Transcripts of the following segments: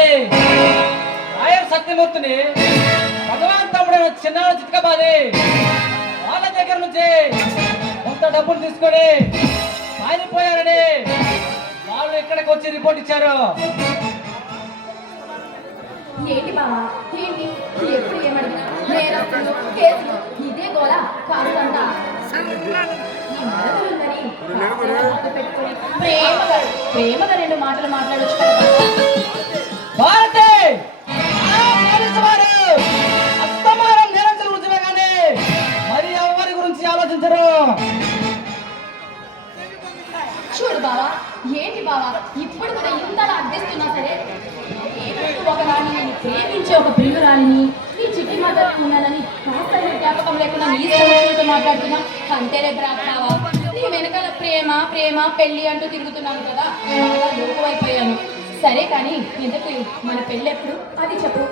కానీ ఆయన సత్యమూర్తిని భగవాన్ తమ్ముడు చిన్నాడు చిత్కబాది వాళ్ళ దగ్గర నుంచి కొంత డబ్బులు తీసుకొని పారిపోయారని వాళ్ళు ఇక్కడికి వచ్చి రిపోర్ట్ ఇచ్చారు. ఏంటి బావా ఏంటి ఎప్పుడు ఏమడిగినా నేరస్తులు కేసులు ఇదే గోల కాదంతా పెట్టుకుని ప్రేమగా రెండు మాటలు మాట్లాడొచ్చు మరి ఎవరి గురించి ఆలోచించరు. చూడు బావా ఏంటి బావా ఇప్పుడు కూడా ఇంతలా అర్థిస్తున్నా సరే ఒక రాణి నేను ప్రేమించే ఒక ప్రియురాలిని నీ చిట్టి మాట్లాడుతున్నానని కాస్త జ్ఞాపకం లేకుండా నీ సమస్యలతో మాట్లాడుతున్నా అంతేలే బ్రాహ్మణావా నీ వెనకాల ప్రేమ ప్రేమ పెళ్లి అంటూ తిరుగుతున్నాను కదా బాగా లోకువైపోయాను. సరే కానీ ఎందుకు మన పెళ్ళి ఎప్పుడు అది చెప్పు.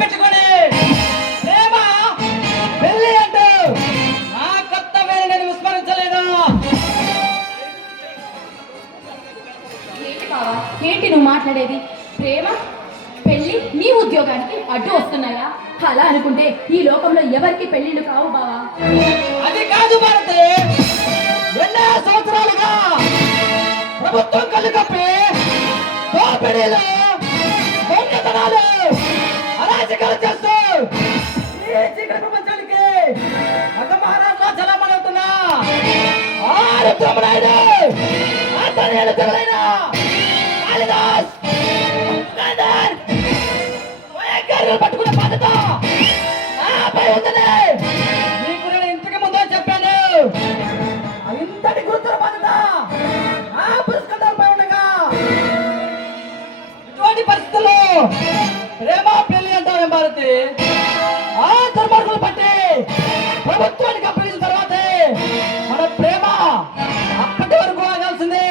పెట్టుకొని ప్రేమ పెళ్లి అంటూ నా కర్తవ్యాన్ని నేను విస్మరించలేదు. ఏంటి బావా ఏంటి నువ్వు మాట్లాడేది? ప్రేమ పెళ్లి నీ ఉద్యోగానికి అడ్డు వస్తున్నాయా? అలా అనుకుంటే ఈ లోకంలో ఎవరికి పెళ్లిళ్ళు కావు బావా. అది కాదు భారతి, ఎన్నో సంవత్సరాలుగా ప్రభుత్వం కళ్ళు కప్పి దోపిడీలు దొంగతనాలు అరాచకాలు చేస్తూ ఈ చీకటి ప్రపంచానికి ఒక మహారాష్ట్ర చలమవుతున్నా ఆరుద్రమనాయుడు ఆంజనేయులు తగలైన కాళిదాస్ పట్టుకునే బాధ్యత నాపై ఉందని నీకు నేను ఇంతకు ముందే చెప్పాను. ఇంతటి గురుతర బాధ్యత ఆ పురస్కారాలపై ఉండగా ఇటువంటి పరిస్థితుల్లో ప్రేమ పెళ్లి అంటాం భారతి. ఆ దుర్మార్గులు పట్టి ప్రభుత్వానికి అప్పగించిన తర్వాతే మన ప్రేమ అప్పటి వరకు ఆగాల్సిందే.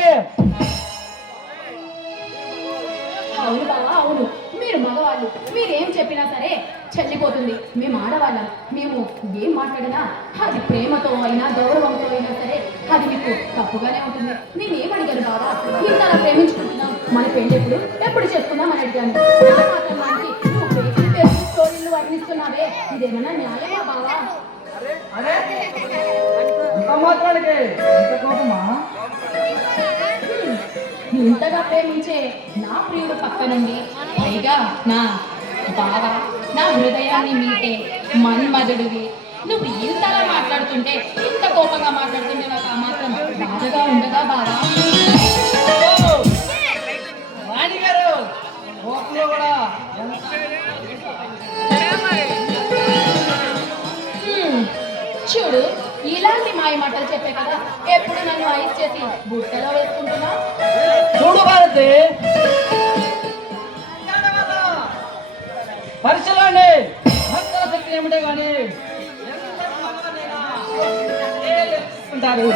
అవును బావా అవును, మీరు మగవాళ్ళు మీరేం చెప్పినా సరే చెల్లిపోతుంది. మేము ఆడవాళ్ళం, మేము ఏం మాట్లాడినా అది ప్రేమతో అయినా గౌరవంతో అయినా సరే అది మీకు తప్పుగానే ఉంటుంది. నేనేమడిగాను బావా ఇంతలా ప్రేమించుకుంటున్నాం మన పెళ్ళి ఎప్పుడు చేసుకుందాం అని అడిగాను. నువ్వు స్టోరీలు వర్ణిస్తున్నావే ఇదేమన్నా న్యాయమా బావా? ఇంతగా ప్రేమించే నా ప్రియుడు పక్క నుండి పైగా నా బావ నా హృదయాన్ని మీటే మన్మధుడివి నువ్వు ఇంతలా మాట్లాడుతుంటే ఇంత కోపంగా మాట్లాడుతుంటే నాకు ఆ మాత్రం బాధగా ఉండదా బావా? చూడు ఇలాంటి మాయ మాటలు చెప్పే కదా ఎప్పుడు నన్ను ఐస్ చేసి బుట్టలో వేసుకుంటున్నా. చూడు భారతి, పరిచయండి భక్తుల శక్తి ఏమిటే కానీ ఉంటారు.